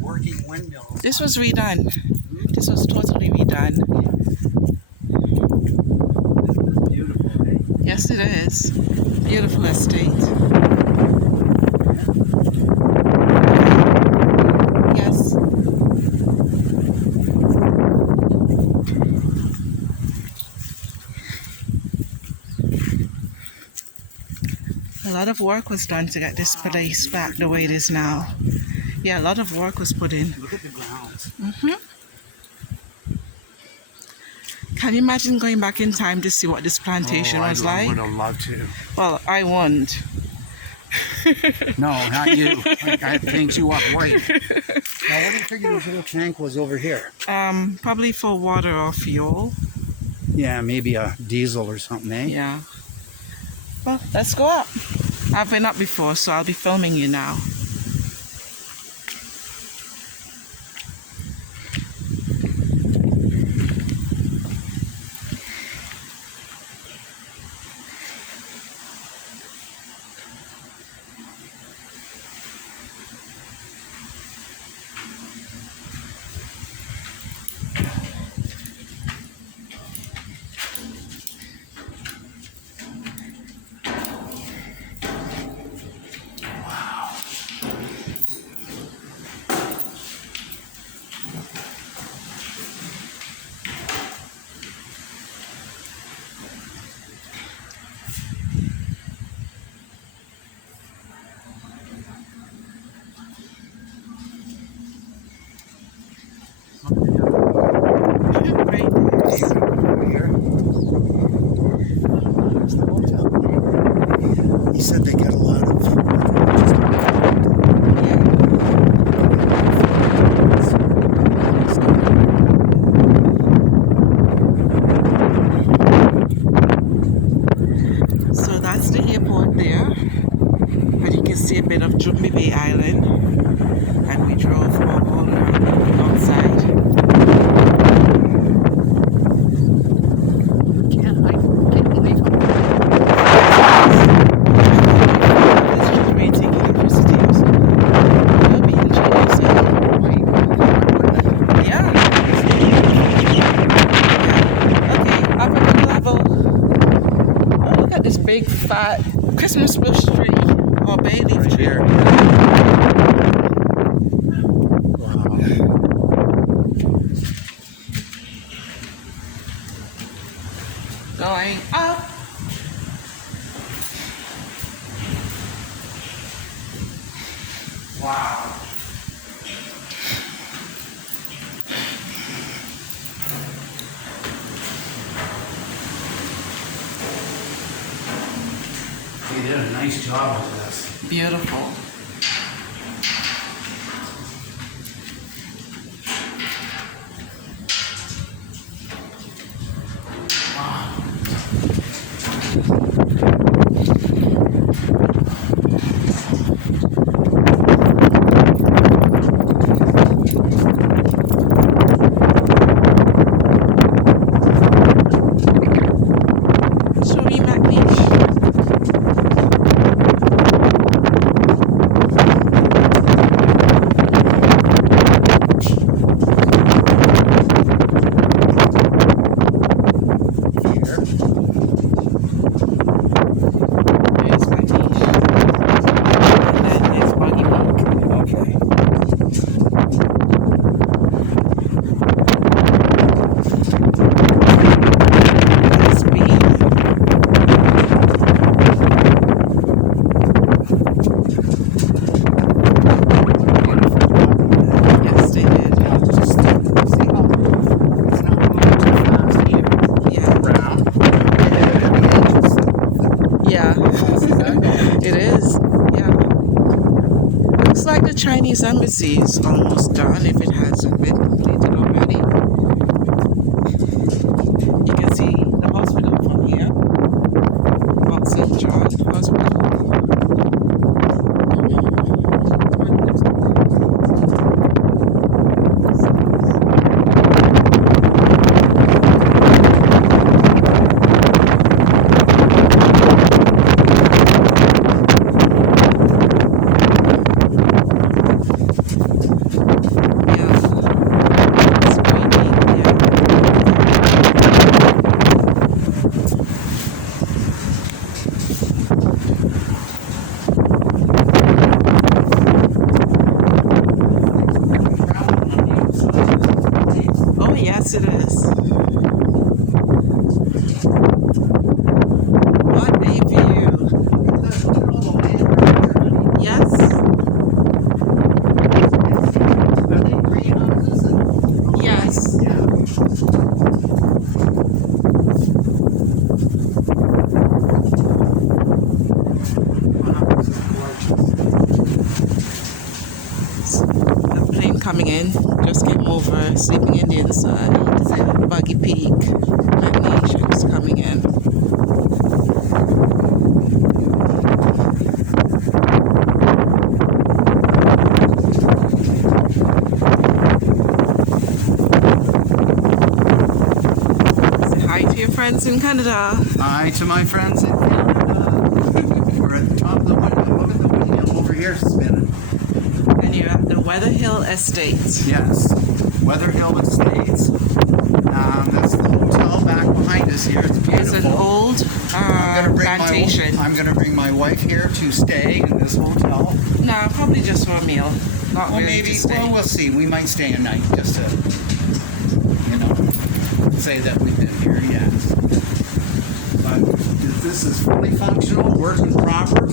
working windmills. This was redone. This was totally redone. Beautiful, eh? Yes, it is. Beautiful estate. Yes. A lot of work was done to get this place back the way it is now. Yeah, a lot of work was put in. Look at the grounds. Can you imagine going back in time to see what this plantation was I like? would have loved to. Well, I won't. No, not you. I paint you up white. Now, what do you figure this little tank was over here? Probably for water or fuel. Yeah, maybe a diesel or something, eh? Yeah. Well, let's go up. I've been up before, so I'll be filming you now. Very nice. Over here. There's the hotel. He said they get a lot of. So that's the airport there. And you can see a bit of Jumbie Bay Island. And we drove all around outside. Can't believe it. It's generating electricity. That'll be interesting. Yeah. Okay, up at the level. Oh, look at this big fat Christmas bush tree or bay leaf Right tree. here. Wow. Going up. Wow. They did a nice job with this. Beautiful. So we back beach. There's my beach. And then there's Buggy Peak. Okay. That's beach. Yes, they did. Just see how it's not moving too fast here. Yeah. Brown. Yeah. It is. Yeah. Looks like the Chinese embassy is almost done if it hasn't been completed already. You can see the hospital from here. Mount St. John Hospital. Yes, it is. What a view. Yes. Are they greenhouses? Yes. Yeah. A plane coming in. Just came over, sleeping in the inside. Buggy Peak. Magnesia is coming in. Say hi to your friends in Canada. Hi to my friends in Canada. We're at the top of the windmill. Look at the windmill over here spinning. And you're at the Weatherill Estate. Yes, Weatherill Estates. That's the hotel back behind us here. It's It's an beautiful. old plantation. I'm going to bring my wife here to stay in this hotel. No, probably just for a meal. Not Well, really maybe. to stay. Well, we'll see. We might stay a night just to, say that we've been here. Yes. But this is fully functional, working proper.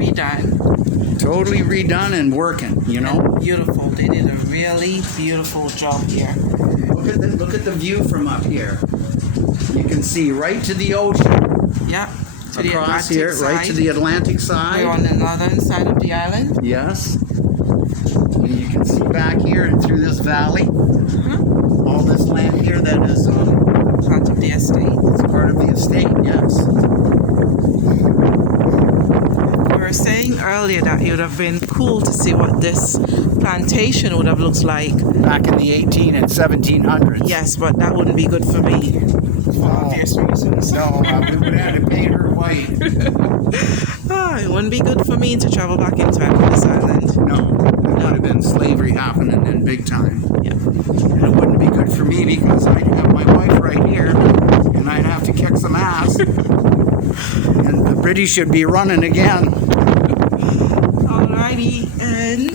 Redone. Totally redone and working. Beautiful. They did a really beautiful job here. Look at the view from up here. You can see right to the ocean. Yeah. To the Across Atlantic here, side. right to the Atlantic side. We're on the northern side of the island. Yes. And you can see back here and through this valley. All this land here that is Part of the estate. it's part of the estate. Yes. We were saying earlier that it would have been cool to see what this plantation would have looked like. Back in the 18 and 1700s. Yes, but that wouldn't be good for me. For Oh. obvious reasons. No, we would have to paint her white. It wouldn't be good for me to travel back in time on this island. No, it would have been slavery happening in big time. Yeah. And it wouldn't be good for me because I'd have my wife right here and I'd have to kick some ass. And the British should be running again. Alrighty, and